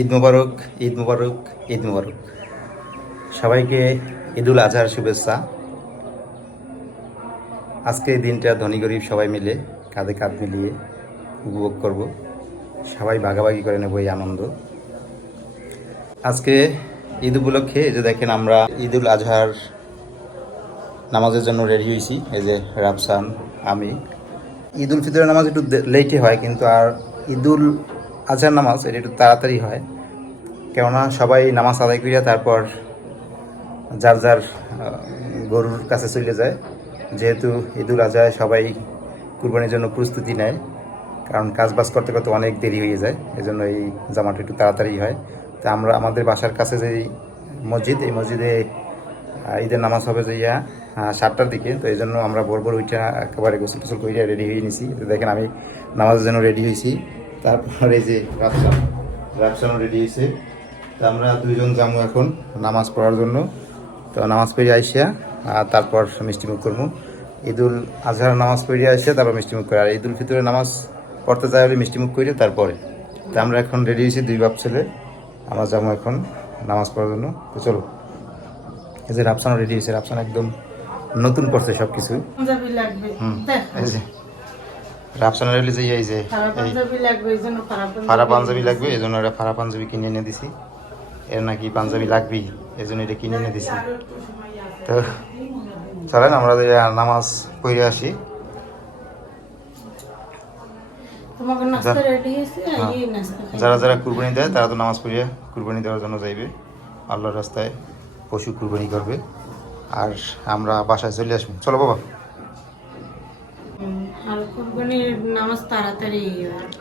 ঈদ মোবারক, ঈদ মোবারক, ঈদ মোবারক। সবাইকে ঈদুল আজহার শুভেচ্ছা। আজকে এই দিনটা ধনী গরিব সবাই মিলে কাঁধে কাঁধ মিলিয়ে উপভোগ করব। সবাই ভাগাভাগি করে নেব এই আনন্দ। আজকে ঈদ উপলক্ষে এই যে দেখেন আমরা ঈদুল আজহার নামাজের জন্য রেডি হয়েছি। এই যে রাফসান, আমি। ঈদ উল ফিতরের নামাজ একটু লেটে হয়, কিন্তু আর ঈদুল আজহার নামাজ এটা একটু তাড়াতাড়ি হয়, কেননা সবাই নামাজ আদায় করিয়া তারপর যার যার গরুর কাছে চলে যায়। যেহেতু ঈদুল আজহায় সবাই কুরবানির জন্য প্রস্তুতি নেয়, কারণ কাজ বাজ করতে করতে অনেক দেরি হয়ে যায়, এজন্য এই জামাটা একটু তাড়াতাড়ি হয়। তো আমরা আমাদের বাসার কাছে যে মসজিদ, এই মসজিদে ঈদের নামাজ হবে যে 7টার দিকে। তো এই জন্য আমরা ভোর উঠে একেবারে গোসল টোসল করিয়া রেডি হয়ে নিছি। দেখেন আমি নামাজের জন্য রেডি হয়েছি। তারপর এই যে রাফসানও রেডি হয়েছে। তো আমরা দুইজন যাবো এখন নামাজ পড়ার জন্য। তো নামাজ পড়ে আইসা তারপর মিষ্টিমুখ করবো। ঈদুল আজহার নামাজ পড়ে আসে তারপর মিষ্টিমুখ করে, আর ঈদুল ফিতরের নামাজ পড়তে যাই হলে মিষ্টিমুখ করে তারপরে। তো আমরা এখন রেডি হয়েছি, দুই বাপ ছেলে। আমরা যাবো এখন নামাজ পড়ার জন্য। তো চলো, এই যে রাফসানও রেডি হয়েছে। রাফসান একদম নতুন করছে সব কিছু। এই যে রাফসানের রেডি যে এই যে ফারা পাঞ্জাবি লাগবে, এই জন্য এটা ফারা পাঞ্জাবি কিনে এনে দিছি। এর নাকি পাঞ্জাবি লাগবেই, এই জন্য এটা কিনে এনে দিছি। তো চলেন আমরা নামাজ পড়ে আসি। যারা যারা কুরবানি দেয় তারা তো নামাজ পড়িয়া কুরবানি দেওয়ার জন্য যাইবে, আল্লাহর রাস্তায় পশু কুরবানি করবে। আর আমরা বাসায় চলে আসবো। চলো বাবা।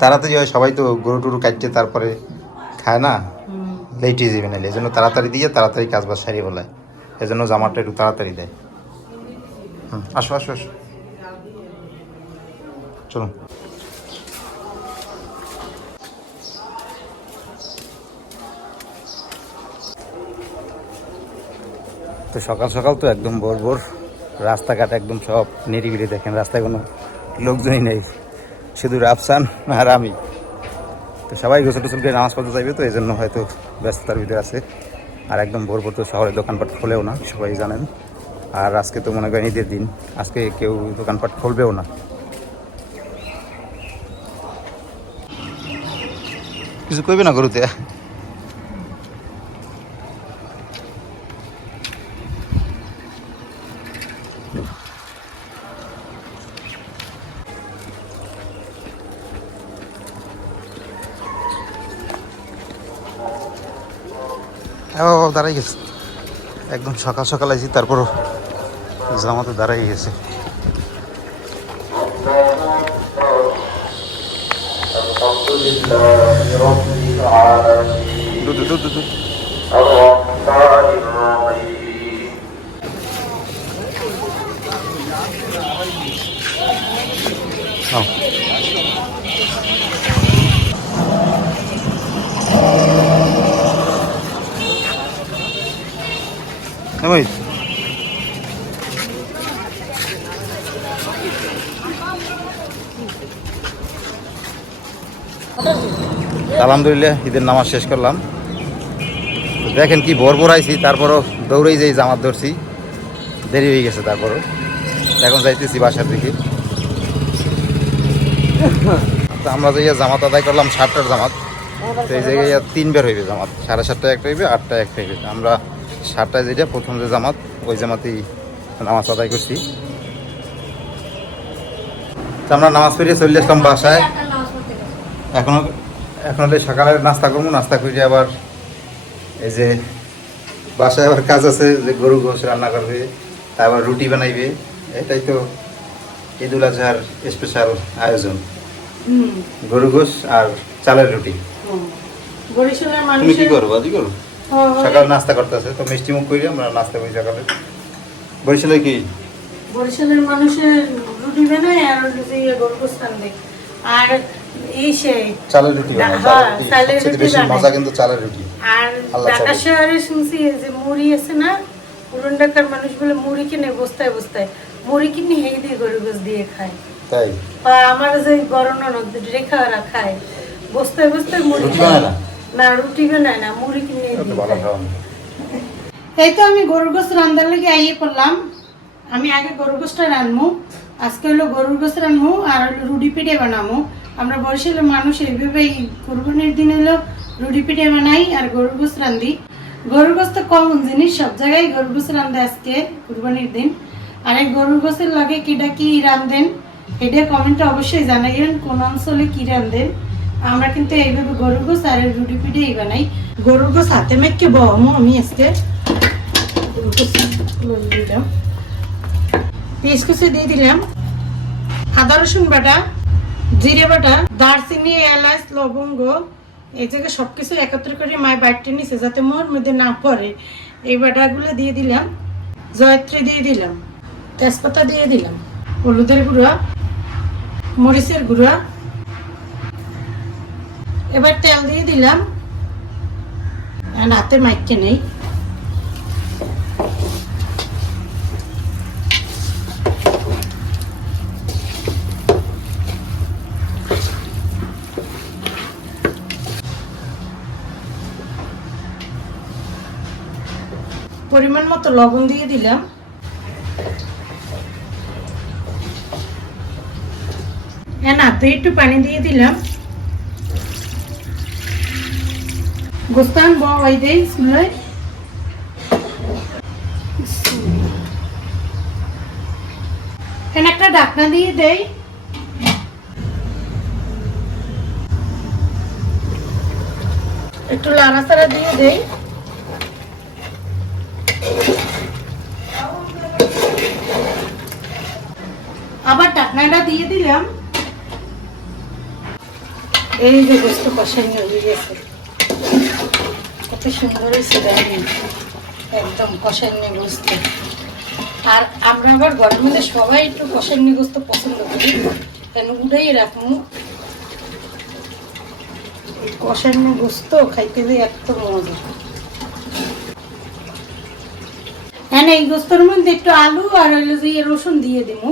তাড়াতাড়ি হয়, সবাই তো গরু টরু কাটছে তারপরে খায় না, লেট হয়ে যাবে না। এই জন্য তাড়াতাড়ি দিয়ে তাড়াতাড়ি কাজ বাজ সারিয়ে বলায়, এই জন্য জামাটা একটু তাড়াতাড়ি দেয়। আসো আসো আসো, চলো। তো সকাল সকাল তো একদম ভোর রাস্তাঘাট একদম সব নিরিবিলি। দেখেন রাস্তায় কোনো লোকজনই নেই, শুধু রাফসান আর আমি। তো সবাই গোসল টোসল করে নামাজ পড়তে চাইবে, তো এই জন্য হয়তো ব্যস্ততার ভিতরে আছে। আর একদম ভোর তো শহরে দোকানপাট খোলেও না, সবাই জানেন। আর আজকে তো মনে করেন ঈদের দিন, আজকে কেউ দোকানপাট খুলবেও না। কিছু কইবে না গরুতে? দাঁড়াই গেছে, একদম সকাল সকাল আইছি, তারপরও জামাতে দাঁড়াই গেছে। আলহামদুলিল্লাহ ঈদের নামাজ শেষ করলাম। দেখেন কি ভোর আইছি, তারপরও দৌড়েই যাই জামাত ধরছি, দেরি হয়ে গেছে। তারপরও এখন যাইতেছি বাসার দিকে। তো আমরা যে জামাত আদায় করলাম 7টার জামাত, তো এই জায়গায় 3 বের হইবে জামাত। 7:30টায় একটা হইবে, 8টায় একটা হইবে। আমরা 7টায় যেটা প্রথম যে জামাত, ওই জামাতেই নামাজ আদায় করছি। তো আমরা নামাজ পড়িয়ে চলে আসলাম বাসায়। এখন হলে সকালে নাস্তা করবো, নাস্তা করে আবার এই যে বাসায় আবার কাজ আছে, যে গরু গোশ রান্না করবে, তারপর রুটি বানাইবে। এটাই তো ঈদুল আজহার স্পেশাল আয়োজন, গরু গোশ আর চালের রুটি। তুমি কি করবো আজ? করো সকালে নাস্তা করতেছে, তো মিষ্টি মুখ করি আমরা নাস্তা করি সকালে। বরিশালে কি বরিশালের মানুষের রুটি বানায় আর গরু গোশ রান্না, আর চালের রুটি মজা, কিন্তু চালের রুটি। আর ঢাকা শহরে শুনছি যে মুড়ি আছে না, পুরান ঢাকার মানুষগুলো মুড়ি কিনে বস্তায় বস্তায় মুড়ি কিনে হেই দিয়ে গরু গোশ দিয়ে খায়। তাই আমার যে গরম ননদ রেখা ওরা খায় বস্তায় বস্তায় মুড়ি বানায় না। না রুটি বানায় না, মুড়ি কিনে তো দিই। ভালো খাওয়া এই তো আমি গরুর গোস্ত রান্নার লেগে আইয়ে পড়লাম। আমি আগে গরুর গোস্ত রানবো, আজকে হলো গরুর গোস্ত রানবো আর হলো রুটি পিঠে বানাবো। আমরা বরিশালের মানুষ এইভাবেই কুরবানির দিন হলো রুটি পিঠে বানাই আর গরুর গোস্ত রান্ধি। গরুর গোস্ত কমন জিনিস, সব জায়গায় গরুর গোস্ত রান্ধে আজকে কুরবানির দিন। আর এই গরুর গোস্তের লাগে কিটা কি রান্ধেন এটা কমেন্টে অবশ্যই জানাইবেন, কোন অঞ্চলে কি রান্ধেন। আমরা কিন্তু এইভাবে গরুর গোস্ত আর রুটি পিঠেই বানাই। গরুর গোস্ত হাতে মেখে বহমো আমি আজকে দিলাম, পেঁয়াজ কুচি দিয়ে দিলাম, আদা রসুন বাটা, জিরে বাটা, দারচিনি, এলাচ, লবঙ্গ, এই জায়গায় সবকিছু একত্র করে মায় বাটতে নিছে যাতে মোর মধ্যে না পড়ে। এই বাটাগুলো দিয়ে দিলাম, জয়ত্রী দিয়ে দিলাম, তেজপাতা দিয়ে দিলাম, হলুদের গুঁড়া, মরিচের গুঁড়া, এবার তেল দিয়ে দিলাম, হাতে মাইকে নেই। পরিমাণ মতো লবণ দিয়ে দিলাম, হাতে একটু পানি দিয়ে দিলাম। গোস্তান বয় দেই চুলায়, একটা ঢাকনা দিয়ে দেই। একটু লাড়াচাড়া দিয়ে দেই। আবার ঢাকনাটা দিয়ে দিলাম। এই যে গোস্ত কষানো হয়ে গেছে, কত সুন্দর হয়েছে দেখেন, একদম কষানো গোস্ত। আর আমরা আবার ঘরের মধ্যে সবাই একটু কষানো গোস্ত পছন্দ করি, কেন উড়াই রাখবো। কষানো গোস্ত খাইতে যে এত মজা। হ্যাঁ, এই গোস্তর মধ্যে একটু আলু আর হইলো যে রসুন দিয়ে দিব।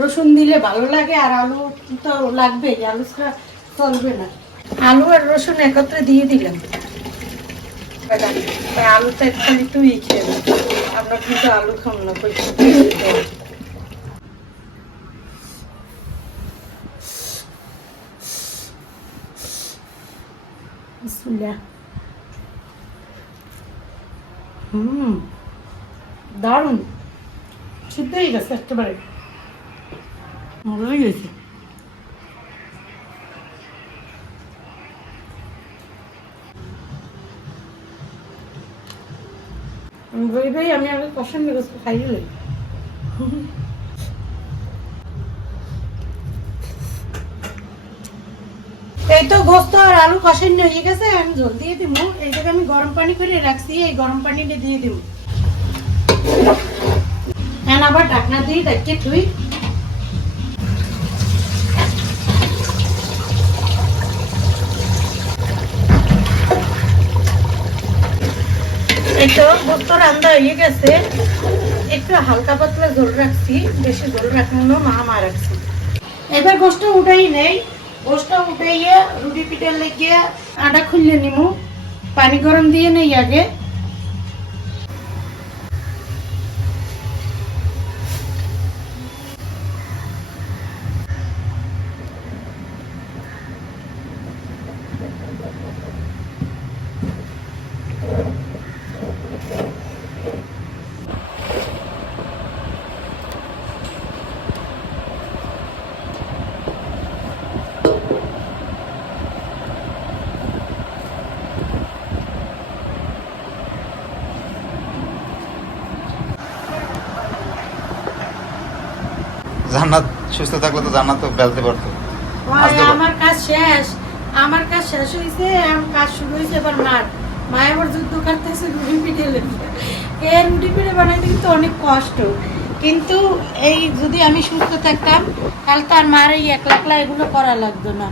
রসুন দিলে ভালো লাগে, আর আলু তো লাগবেই, আলু ছাড়া চলবে না। আলু আর রসুন একত্রে দিয়ে দিলাম। আলুটা খালি তুই খেয়ে আমরা কিন্তু আলু খাম না। দারুন সিদ্ধ হয়ে গেছে, একেবারে মজা হয়ে গেছে। ভাই আমি আগে পছন্দ করছি, খাইলে এই তো গোস্ত আর আলু কষানো হয়ে গেছে। আমি জল দিয়ে দিব। এই জায়গায় আমি গরম পানি করে রাখছি, এই গরম পানিটা দিয়ে দিব। আবার ঢাকনা দিয়ে ঢাকিয়ে তুই এই তো গোস্ত রান্না হয়ে গেছে। একটু হালকা পাতলা ঝোল রাখছি, বেশি ঝোল রাখবো না, মা রাখছি। এবার গোস্ত উঠাই নেই, গোস্ত উঠাইয়া রুটি পিঠার লেগে আটা খুললে নিমু। পানি গরম দিয়ে নেই আগে। জান্নাত সুস্থ থাকলে তো জান্নাত তো বেলতে পারতো। আমার কাজ শেষ, আমার কাজ শেষ হয়েছে, কাজ শুরু হয়েছে এবার মা আবার যুদ্ধ করতেছে রুটি পিঠে লেগে। এই রুটি পিঠে বানাইতে কিন্তু অনেক কষ্ট, কিন্তু এই যদি আমি সুস্থ থাকতাম তাহলে তো আর মার এই একলা একলা এগুলো করা লাগতো না।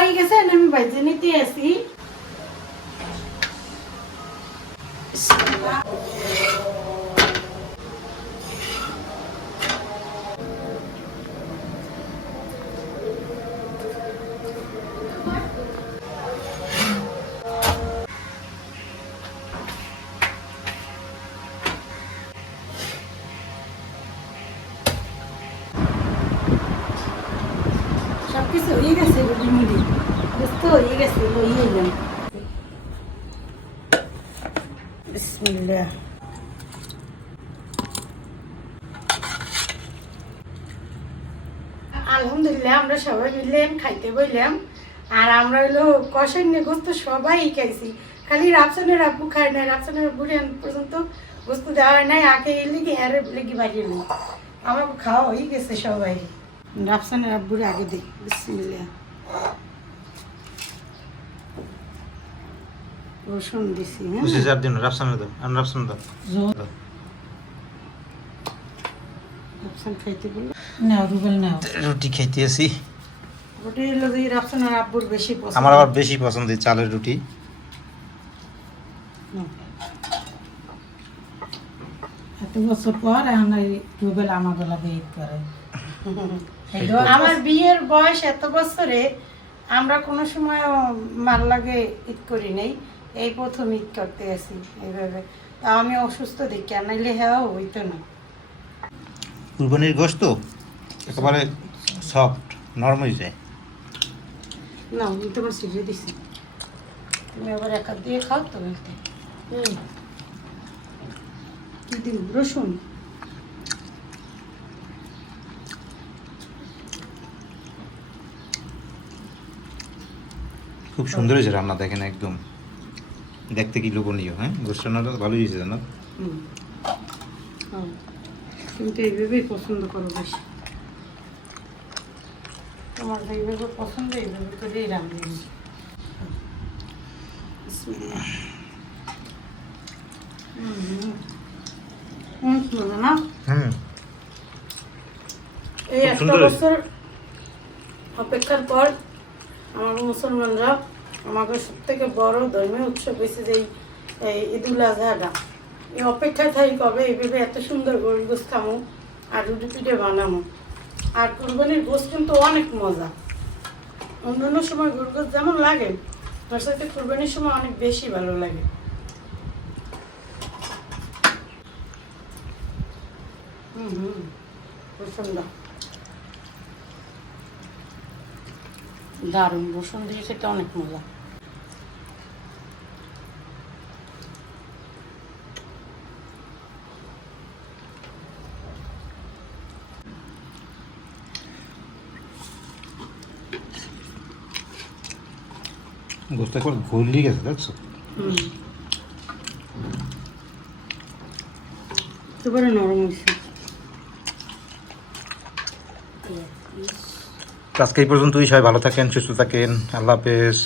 হয়ে গেছে, আমি বাইজে নিতে আসি। সবকিছু হয়ে গেছে, রুটি মুড়ি বুঝতে হয়ে গেছে, লইয়ে এলাম। বিসমিল্লাহ। আলহামদুলিল্লাহ আমরা সবাই মিললেন খাইতে বললাম। আর আমরা হলো কষাই নিয়ে গোস্ত সবাই খাইছি, খালি রাফসানের আব্বু খায় না। রাফসানের আব্বু এখন পর্যন্ত গোস্ত দেওয়া হয় নাই, আগে এর লেগে এর লেগে বাড়িয়ে নেই। আমার খাওয়া হয়ে গেছে সবাই। রাফসানের আব্বুরে আগে দিই। বিসমিল্লাহ। রসুন দিছি, হ্যাঁ বুঝে যার দিন রাফসান দাও, আর রাফসান দাও। রাফসান খাইতে বললো নাও রুবেল নাও। রুটি খাইতে আছি। রুটি হলো যে রাফসানের আব্বুর বেশি পছন্দ। আমার আবার বেশি পছন্দ এই চালের রুটি। এত বছর পর এখন এই রুবেল আমার বেলা দিয়ে ঈদ করে। আমার বিয়ের বয়স এত বছরে আমরা কোনো সময় মার লাগে ঈদ করি নাই, এই প্রথম ঈদ করতে আসি এইভাবে। তাও আমি অসুস্থ দেখি, আর নাইলে হ্যাঁ হইতো না। কুরবানির গোশত একেবারে সফট, নরম হয়ে যায়। না আমি তোমার সিজে দিছি, তুমি আবার এক হাত দিয়ে খাও তো বলতে। কি দিন রসুন। খুব সুন্দর হয়েছে রান্না, দেখেন একদম দেখতে কি লোভনীয়। হ্যাঁ গোশত রান্নাটা ভালোই হয়েছে জানো। কিন্তু এইভাবেই পছন্দ করো বেশি, তোমার এইভাবে পছন্দ, এইভাবে করেই রান্না। না এই খুব একটা সুন্দর। বছর অপেক্ষার পর আমাদের মুসলমানরা, আমাদের সব থেকে বড় ধর্মীয় উৎসব হয়েছে যে এই ঈদুল আজহাটা। এই অপেক্ষায় থাকি কবে এইভাবে এত সুন্দর গরুর গোশ খামো আর রুটি পিঠে বানামো। আর কুরবানির গোশ কিন্তু অনেক মজা। অন্যান্য সময় গরুর গোশ যেমন লাগে, তার সাথে কুরবানির সময় অনেক বেশি ভালো লাগে। পছন্দ দারুণ, রসুন দিয়ে সেটা অনেক মজা। গোশত একবার গলিয়ে গেছে দেখছো। একেবারে নরম হয়েছে। আজকে এই পর্যন্তই, সবাই ভালো থাকেন, সুস্থ থাকেন, আল্লাহ হাফেজ।